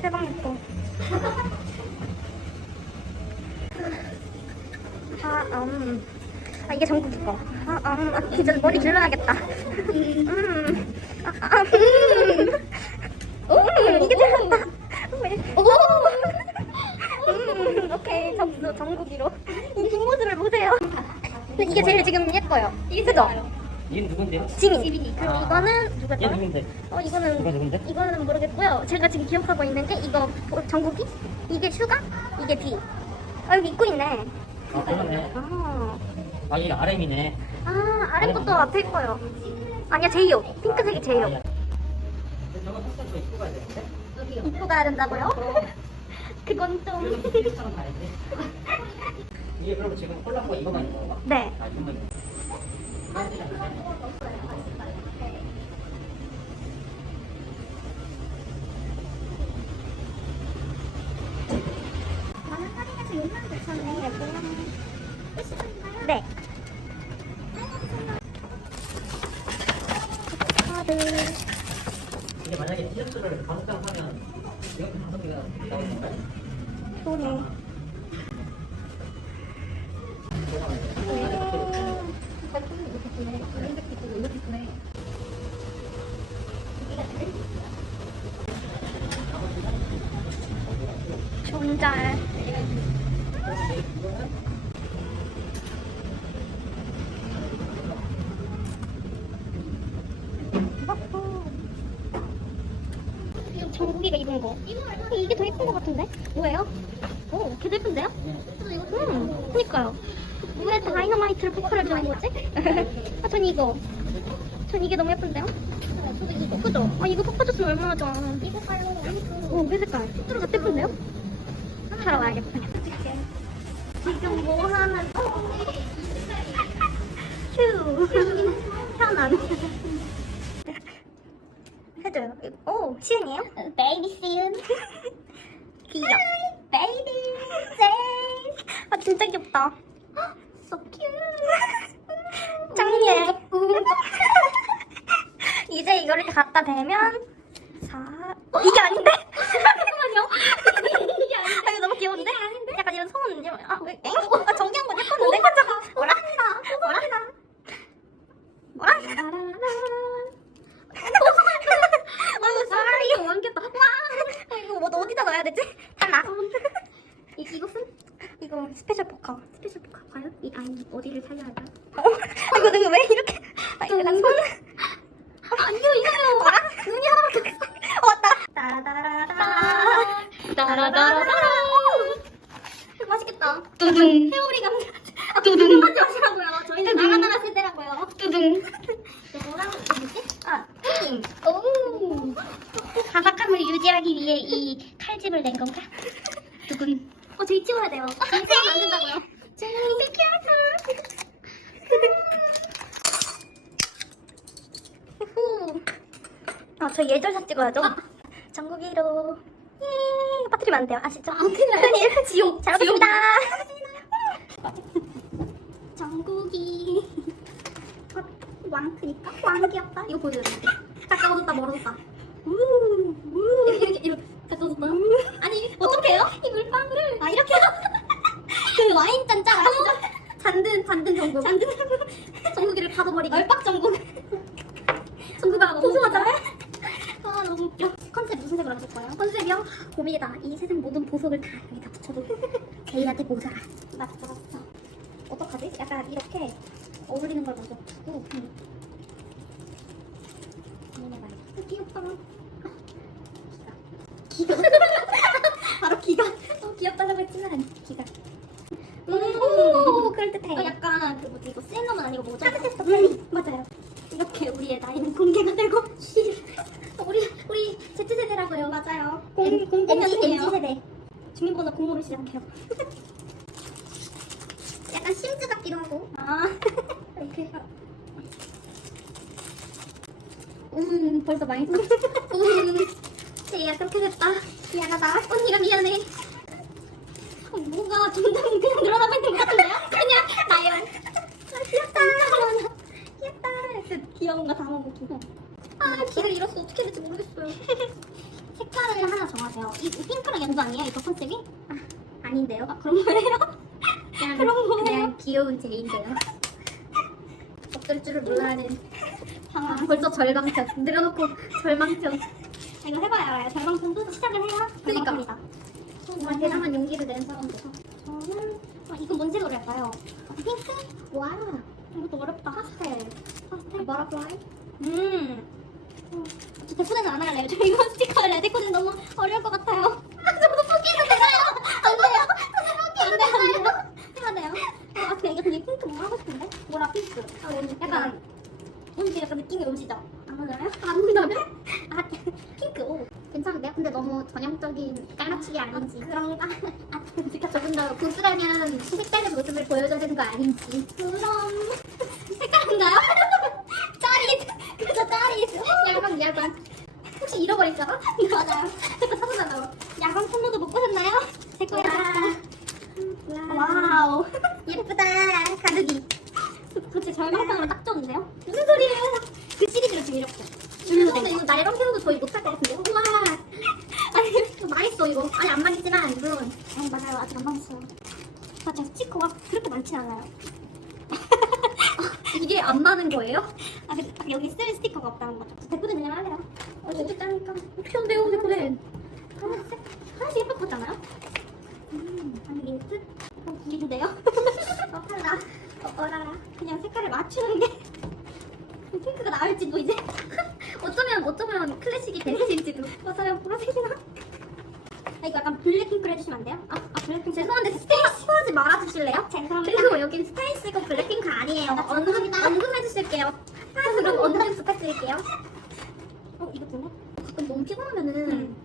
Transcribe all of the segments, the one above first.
대박 예뻐. 아, 음. 아, 이게 전국이 거. 아, 음. 아, 진짜 머리 길러야겠다. 음. 아, 아, 음. 음, 이게. 왜? 오! 음, 오케이. 점수 전국이로. 이 뒷모습을 보세요. 근데 이게 제일 지금 예뻐요. 그죠? 얘는 누군데요? 지민이. 그리고 아. 이거는 얘 누구죠? 누군데? 어, 이거는 이거 누군데? 이거는 모르겠고요. 제가 지금 기억하고 있는 게 이거 전국이, 이게 슈가, 이게 B. 아 여기 입고 있네. 아 그러네. 아, 아 얘 RM이네. 아 아래 것도 앞에 있고요. 아니야 제이요. 핑크색이 제이요. 저거 턱선 좀 입고 가야 되는데. 입고 가야 된다고요? 그건 좀. 이게 그럼 지금 콜라보 이거만 있는 건가? 네. 아 이거만 있는 네. 카드. 이게 만약에 티셔츠를 다섯 장 사면 이렇게 다섯 개가 나오는 건가요? 손에. 이거 정국이가 입은 거. 이게 더 예쁜 거 같은데? 뭐예요? 오, 걔도 예쁜데요? 음, 그니까요. 왜 다이너마이트를 포크를 주는 거지? 아, 전 이거. 전 이게 너무 예쁜데요? 그죠? 아, 이거 포크 줬으면 얼마나 좋아. 이거 깔로. 오, 그 색깔. 다 예쁜데요? 사러 와야겠다. 지금 뭐 하는, 휴. 편안. 5층이에요? 어, baby 귀여워. Hi, 쌤아 진짜 귀엽다. so cute. 짱이네. 이제 이거를 갖다 대면 자 어, 이게 아닌데? 잠깐만요. 이게 아닌데? 아, 너무 귀여운데? 이게 아닌데? 약간 이런 손 이런 아 왜? 엥? 아 정기한 건 예뻤는데? 뭐라? 뭐라? 뭐라? 이거 완겼다 와 어, 이거 뭐 어디다 넣어야 되지? 달라 이, 이것은? 이거 스페셜 포카 스페셜 포카 과연? 이 아니 어디를 살려야 할까? 어? 이거 내가 왜 이렇게 아 이거 나 손... 아니요 이거요 뭐라? 눈이 하나밖에 없어 어, 왔다 따라따라따라 따라따라따라 맛있겠다 뚜둥 회오리 감자 아, 뚜둥. 하지 마시라고요 저희는 나가 나가 세대라고요 뚜둥 이거랑 뭐지? 아 푸딩 오 바삭함을 유지하기 위해 이 칼집을 낸 건가? 두근 어, 저희 치워야 돼요. 저희 치우면 안 된다고요. 후후. 아, 저 예절샷 찍어야죠. 전국이로. 예, 빠뜨리면 안 돼요. 아시죠? 아, 큰일. 지옥. 잘 먹겠습니다. 전국이. 어, 왕 크니까? 왕 귀엽다. 이거 보여줘야 돼. 가까워졌다, 멀어졌다. 우, 우. 이렇게, 이렇게. 가까워졌다. 아니, 어떡해요? 이 물방울을. 아, 이렇게. 그 와인잔 짝 아시죠? 잔든, 잔든 전국. 잔든 전국. 전국이를 가둬버리기. 얼빡 전국. 전국아, 고소하잖아? 아, 너무 웃겨. 컨셉 무슨 색으로 하실 거예요? 컨셉이요? 고민이다. 이 세상 모든 보석을 다 여기다 붙여도 제이한테 모자라. 맞죠, 맞죠. 어떡하지? 약간 이렇게 어울리는 걸 먼저 두고. 음. 고민해봐요. 아, 귀엽다. 기가. 기가. 바로 기가. 어, 귀엽다라고 했지만 기가. 오, 그럴듯해. 어, 약간 그 뭐지 이거 셀러문 아니고 뭐죠? 카드 테스터 음, 맞아요. 이렇게 우리의 나이는 공개가 되고 우리 MZ세대라고요. 맞아요. 공, 공공연이에요. MZ세대. 주민번호 05로 시작해요. 약간 심즈 같기도 하고. 아. 이렇게. 음, 벌써 망했어. 음, 쟤야, 그렇게 됐다. 미안하다. 언니가 미안해. 어, 뭐가 점점 그냥 늘어나고 있는 것 같은데요? 그냥 나연. 아, 귀엽다. 귀엽다. 귀엽다. 귀여운 거 다 먹고. 아, 길을 잃었어. 어떻게 될지 모르겠어요. 색깔을 하나 정하세요. 이, 이 핑크랑 연두 아니에요? 이 버선색이? 아, 아닌데요? 아, 그런 거예요? 그냥, 그런 거예요? 그냥 귀여운 제이인데요. 없을 줄을 몰라는 아, 벌써 절망편 늘어놓고 절망편 아, 이거 해봐야 알아요. 절망편도 시작을 해야 그니까. 절망편이다. 정말 대단한 용기를 낸 사람들 저는 아, 이거 뭔 색으로 할까요? 아, 핑크? 와 이것도 어렵다. 파스텔 파스텔? 버터플라이? 음. 어, 저 데코는 안 할래요. 저 이거 스티커 할래요. 데코는 너무 어려울 것 같아요. 아 저도 포기해도 되나요? 안 돼요 저도 포기해도 되나요? 해야 돼요. 아, 근데 이거 되게 핑크 뭐 하고 싶은데? 뭐라 핑크? 아 오늘 약간 오늘 약간 느낌이 오시죠? 안 오나요? 안 온다면? 아, 핑크. 오. 괜찮은데요? 근데 너무 전형적인 깔맞추기 아닌지 그런가? 아 진짜 조금 더 고수라면 색다른 모습을 보여줘야 되는 거 아닌지 그럼 색깔인가요? 야광 야광 혹시 잃어버릴까봐? 맞아요. 제거 사보잖아요. 야광 톤로도 못 보셨나요? 제 거야. 와우. 예쁘다 가득이 그치 절망편으로 딱 좋은데요? 무슨 소리예요? 그 시리즈로 지금 이렇게 줄로 된 거. 이거 나이랑 새우도 저희 못할 것 같은데요? 우와 아니 이거 맛있어 이거 아니 안 맛있지만 물론 아니 맞아요 아직 안 먹었어요. 맞아 스티커가 그렇게 많진 않아요. 이게 안 많은 거예요? 아 근데 딱 여기 쓸 스티커가 없다는 거죠. 댓글은 그냥 할래요. 어 진짜 짜니까 편데요 데코레 하나씩 하나씩 예쁠 것 같잖아요. 음 아니 민트? 어 기대돼요. 어 팔라 어 어라라 그냥 색깔을 맞추는 게 핑크가 나을지도 이제 어쩌면 어쩌면 클래식이 베스트일지도 맞아요 보라색이나 아 이거 약간 블랙핑크로 해주시면 안 돼요? 아, 아 블랙핑크 죄송한데 스테이시 하지 말아주실래요? 죄송합니다 그리고 여긴 스타일스고 블랙핑크 아니에요 아, 언급. 언급해주실게요 아 그럼 언급 부탁드릴게요. 어 이거 좋네 가끔 너무 피곤하면은 음.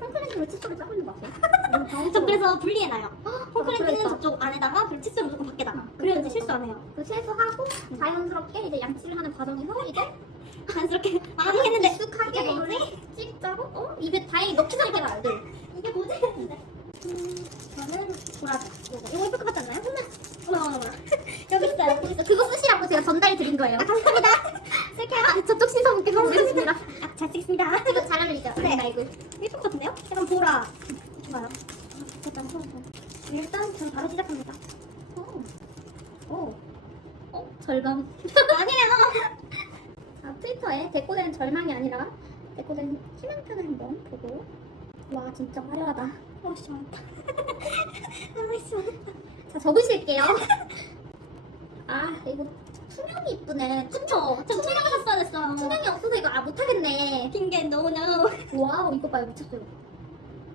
홈클렌징으로 칫솔을 짜고 있는 것 같아요. 저 그래서 분리해놔요. 홈크렌즈는 그러니까. 저쪽 안에다가 그리고 칫솔 무조건 밖에다가. 그래야지 실수 안 해요. 그 실수하고 자연스럽게 이제 양치를 하는 과정에서 이제 자연스럽게 마무리했는데 익숙하게 이게 뭐지? 찍자고? 어? 입에 다행히 넣기 전에 알들. 이게 뭐지? 했는데 음, 저는 보라색. 이거 이거 예쁠 것 같지 않나요? 어머 어머 어머 여기 있어 그거 쓰시라고 제가 전달 드린 거예요. 감사합니다. 쓸게요 아, 저쪽 신사분께 보내주십니다. 아, 잘 쓰겠습니다. 이거 잘 어울리죠? 네. 말고. 예쁠 것 같은데요? 약간 보라. 좋아요. 일단 처음부터 일단 전 바로 시작합니다. 오. 오. 어? 절감. 아니에요. 아, 트위터에 데코된 절망이 아니라 데코된 희망편을 한번 보고. 와 진짜 화려하다. 오 시원하다. 아 시원하다 자 적으실게요 아 이거 투명이 이쁘네. 그쵸? 저 투명 샀어야 됐어요 투명이 없어서 이거 아 못하겠네. 핑계 노노 와우 이거 봐요 미쳤어요.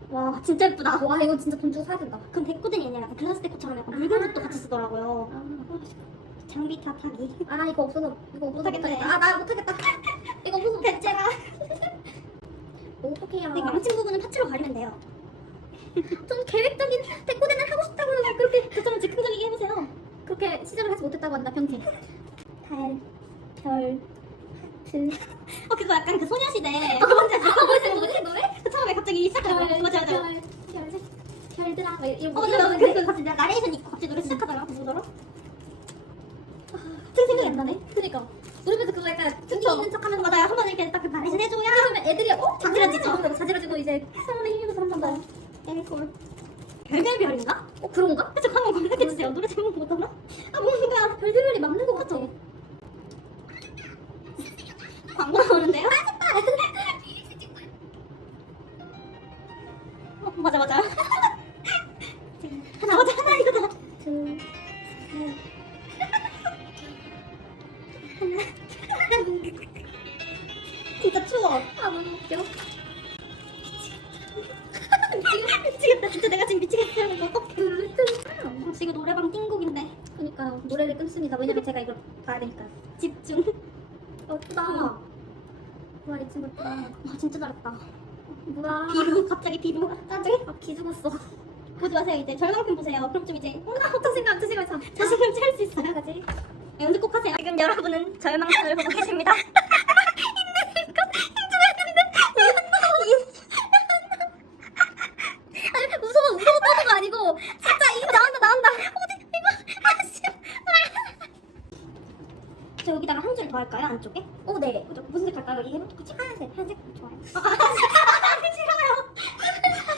와 진짜 예쁘다. 와 이거 진짜 돈 주고 사야 된다. 그럼 데코등이 아니라 약간 글라스 데코처럼 약간 붉은 것도 같이 쓰더라고요. 아, 장비 탓하기. 아 이거 없어서 이거 없어서 못하겠네. 못하겠다. 아나 못하겠다. 이거 없어서 대체가 어떡해요. 근데 망친 부분은 파츠로 가리면 돼요. 좀 계획적인 데코대는 하고 싶다고요 그렇게 저처럼 즉흥적이게 해보세요 그렇게 시작을 하지 못했다고 한다 평생. 달, 별, 하트. 어 그거 약간 그 소녀시대. 어, 뭔지 알아? 뭐지 뭐지 노래? 그 처음에 갑자기 시작하고 맞아 맞아. 별, 별, 별들아. 막 이런 어거 맞아 맞아. 이러는데 그 갑자기 나레이션 있고 갑자기 노래 시작하더라. 누구더라? 갑자기 생각이 안 나네. 그니까. 노래에서 그거 약간? 특히 있는 척하면서 맞아요. 한번 이렇게 딱 나레이션 해줘야 그러면 애들이 어? 자지러지죠? 자지러지고 이제 손에 힘줘서 한번 더. 에이콜 별별별인가? 어? 그런가? 그쵸 한번 검색해주세요 노래 제목 뭐더라? 아 뭔가 별들별이 맞는 것 같아 광고 나오는데요? 어, 맞아 맞아 노래를 끊습니다. 왜냐면 제가 이걸 봐야 되니까. 집중. 어쁘다. 와, 이 친구 예쁘다. 와, 아, 진짜 잘했다. 뭐야. 비루, 갑자기 비루. 짜증. 아, 기 죽었어. 보지 마세요, 이제. 절망편 보세요. 그럼 좀 이제. 어, 어떤 생각, 어떤 생각. 자신감 채울 수 있어요. 가지. 네, 연습 꼭 하세요. 지금 여러분은 절망편을 보고 계십니다. 진짜 이 나온다 나온다 어디 이거 아씨 저 여기다가 한 줄 더 할까요? 안쪽에? 오, 네. 네. 무슨 색 갈까요? 여기 똑같이 하얀색. 하얀색 좋아요. 어, 아, 하얀색 싫어요.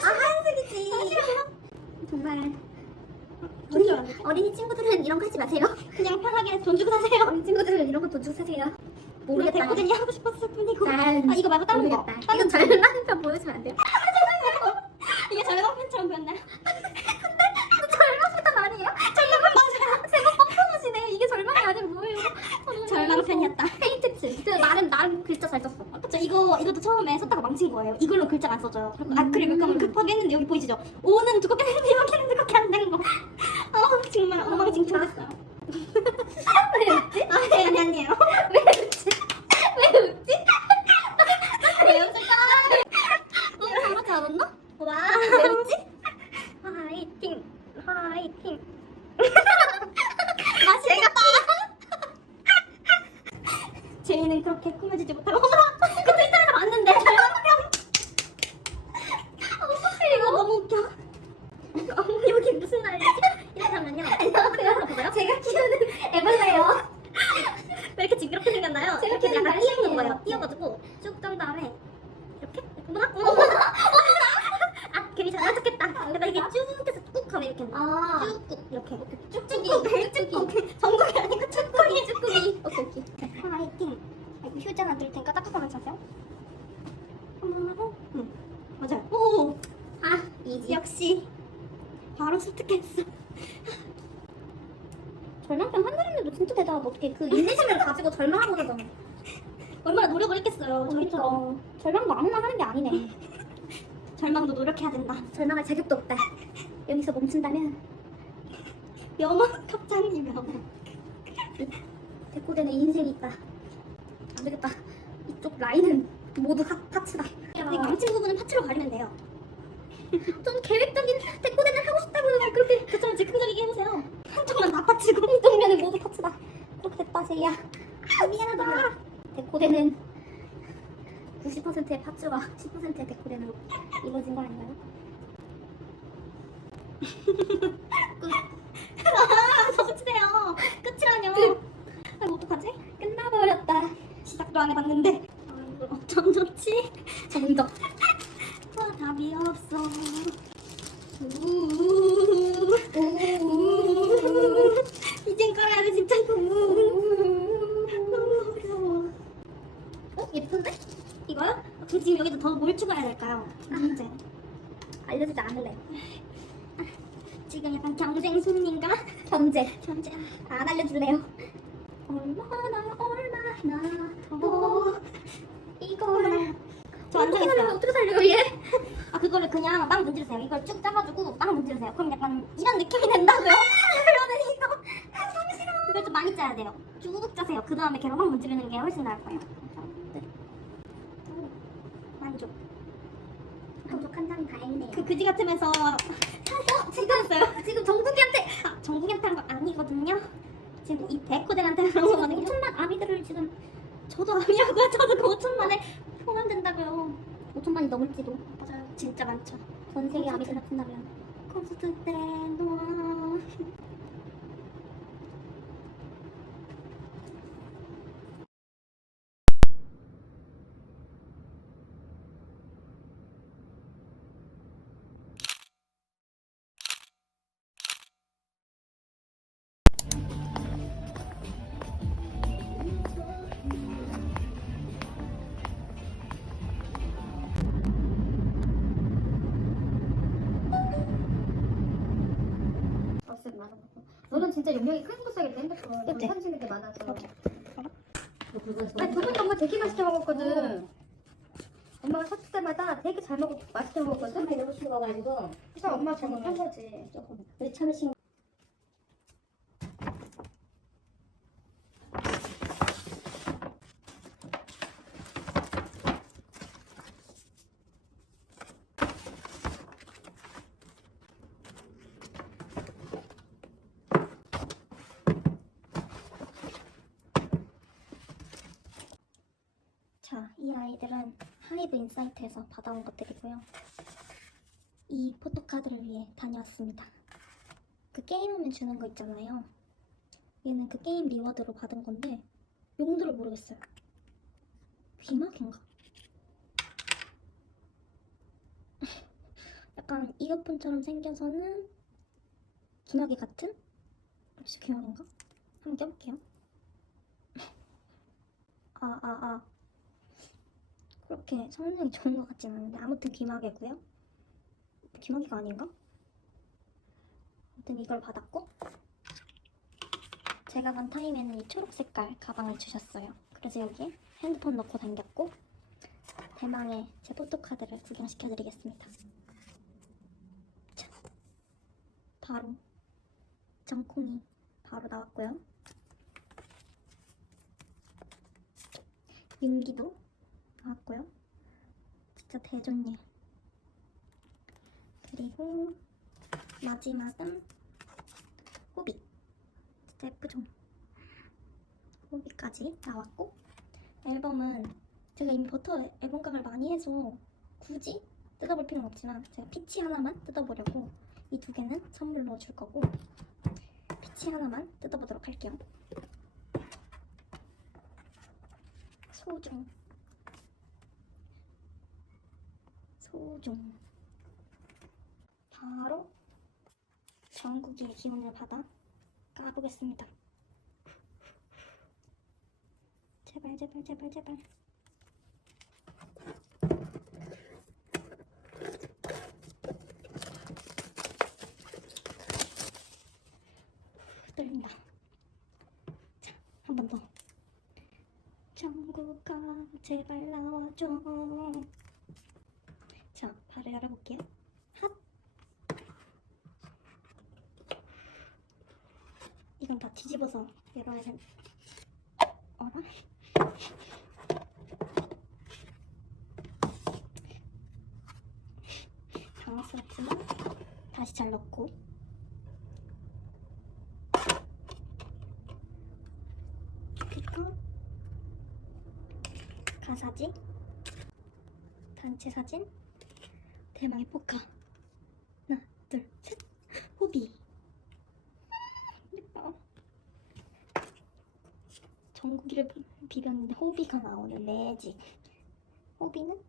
아, 하얀색이지. 아, 싫어요. 정말. 우리 어, 어린이 친구들은 이런 거 하지 마세요. 그냥 편하게 돈 주고 사세요. 어린이 친구들은 이런 거 돈 주고 사세요. 모르겠다. 대꾸준이 하고 싶었을 뿐이고. 난... 아, 이거 말고 다른 모르겠다. 거. 다른 이건 절망편 보여주면 안 돼요? 아, 이게 절망편처럼 보였나요? 이거 이것도 처음에 썼다가 망친 거예요. 이걸로 글자 안 써줘요. 그래서 아크릴 몇감을 급하게 했는데 여기 보이시죠? 오는 두껍게 했는데 여기는 두껍게 안 된 거. 아 정말 엉망진창했어요. 아, 왜였지? 아니 아니 아니에요. 왜 키우는요? 안녕하세요. 제가 키우는 인내심을 가지고 절망하고 하잖아. 얼마나 노력을 했겠어요. 그렇죠. 절망도 아무나 하는 게 아니네. 절망도 노력해야 된다. 절망할 자격도 없다. 여기서 멈춘다면 명언 탑장이 명언. 대꼬대는 인생이 있다. 안 되겠다. 이쪽 라인은 모두 하, 파츠다. 근데 양측 부분은 파츠로 가리면 돼요. 전 계획적인 대꼬대는 하고 싶다고요. 그렇게 그처럼 즉흥적이게 해보세요. 한쪽만 다 파츠고 동면은 모두 파츠다. 됐다 제이야 아, 미안하다. 데코되는 90%의 팥주가 10%의 데코대로 이루어진 거 아닌가요? 끝. 아, 저끝이에요. 끝이라뇨. 아, 어떡하지? 끝나버렸다. 시작도 안 해봤는데. 아, 엄청 좋지? 정적. 와답이 없어. 우. 지금 약간 경쟁 순인가? 견제. 견제. 안 알려줄래요. 얼마나 얼마나 어, 더 이거를. 저 완성했어요. 어떻게 살려요, 얘? 아 그거를 그냥 빵 문지르세요. 이걸 쭉 짜가지고 빵 문지르세요. 그럼 약간 이런 느낌이 된다고요? 그러면 이거 너무 싫어. 이걸 좀 많이 짜야 돼요. 쭉 짜세요. 그 다음에 걔가 막 문지르는 게 훨씬 나을 거예요. 네. 만족. 만족한다면 다행이네요. 그 그지 같으면서 어, 지금어요 지금 정국이한테 아 정국이한테 한 거 아니거든요. 지금 이 데코들한테 그런 거거든요. 5천만 아미들을 지금 저도 아니라고요. 저도 그 5천만에 포함된다고요. 5천만이 넘을지도. 맞아요. 진짜 많죠. 전 세계 아미들 합친다면. 콘서트 때 노아. 진짜 용량이 큰거 써야겠다 핸드폰. 그치? 사진 찍는 게 많아서. 아니 두분 엄마 되게 맛있게 먹었거든. 엄마가 샀을 때마다 되게 잘 먹고 맛있게 먹었거든. 처음에 너무 싱거워가지고 그래서 엄마 잘못한 거지. 조금 우리 처음에 싱 자, 이 아이들은 하이브 인사이트에서 받아온 것들이고요. 이 포토카드를 위해 다녀왔습니다. 그 게임하면 주는 거 있잖아요. 얘는 그 게임 리워드로 받은 건데 용도를 모르겠어요. 귀마개인가? 약간 이어폰처럼 생겨서는 귀마개 같은? 혹시 귀마개인가? 한번 껴볼게요. 아, 아, 아. 그렇게 성능이 좋은 것 같진 않은데 아무튼 귀마개고요. 귀마개가 아닌가? 아무튼 이걸 받았고 제가 간 타임에는 이 초록 색깔 가방을 주셨어요. 그래서 여기에 핸드폰 넣고 다녔고 대망의 제 포토카드를 구경시켜드리겠습니다. 자, 바로 정콩이 바로 나왔고요. 윤기도 나왔고요. 진짜 대존예. 그리고 마지막은 호빗. 진짜 예쁘죠? 호빗까지 나왔고 앨범은 제가 이미 버터 앨범각을 많이 해서 굳이 뜯어볼 필요는 없지만 제가 피치 하나만 뜯어보려고 이 두 개는 선물로 줄 거고 피치 하나만 뜯어보도록 할게요. 소중 소중 바로 전국의 기운을 받아 까보겠습니다. 제발 제발 제발 제발 떨린다. 자, 한 번 더. 전국아 제발 나와줘. 자, 발을 열어볼게요. 핫. 이건 다 뒤집어서 열어야 돼. 어라? 당황스럽지만 다시 잘 넣고 스티커 가사지 단체 사진 대망의 포카. 하나 둘셋. 호비. 예뻐. 전국이를 비- 비볐는데 호비가 나오는 매직. 호비는?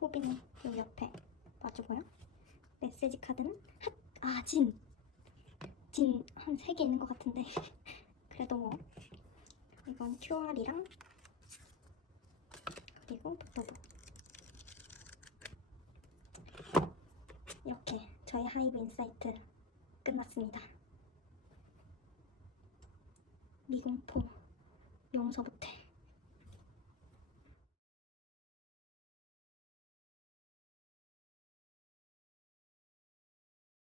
호비는 요 옆에. 놔주고요. 메시지 카드는? 아진. 진 한 세 개 있는 것 같은데. 그래도 뭐 이건 QR이랑 그리고 포토북 이렇게 저희 하이브 인사이트 끝났습니다. 미공포 용서부터